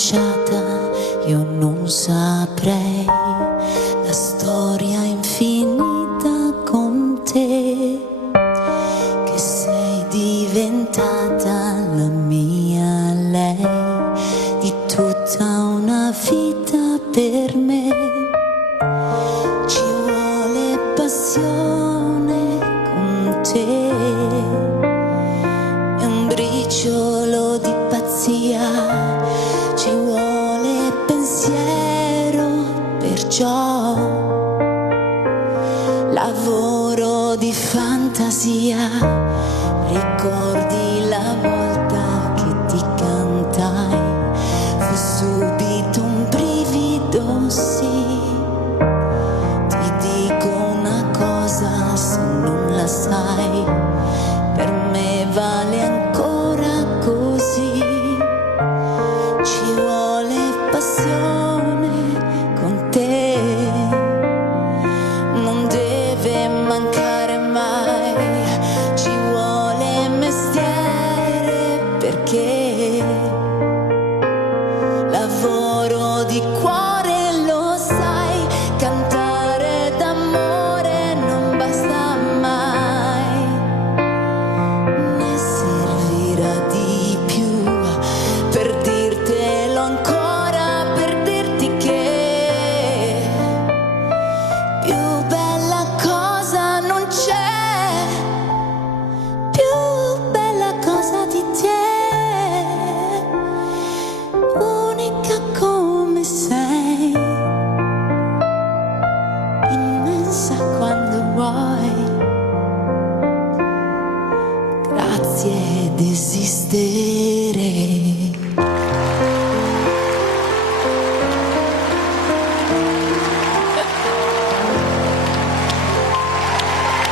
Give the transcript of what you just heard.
cominciata, io non saprei la storia infinita con te, che sei diventata la mia lei, di tutta una vita per me. Ci vuole passione con te e un briciolo di pazzia, ci vuole pensiero, perciò lavoro di fantasia. Ricordi la volta che ti cantai, fu subito un brivido, sì. Ti dico una cosa, se non la sai, per me vale ancora così. Ci vuole passione con te, non deve mancare mai. Ci vuole mestiere, perché lavoro di cuore, lo sai. Cantare d'amore non basta mai, ne servirà di più per dirtelo ancora, per dirti che più bella cosa non c'è, più bella cosa di te, unica come sei, immensa quando vuoi. Grazie d'esistere.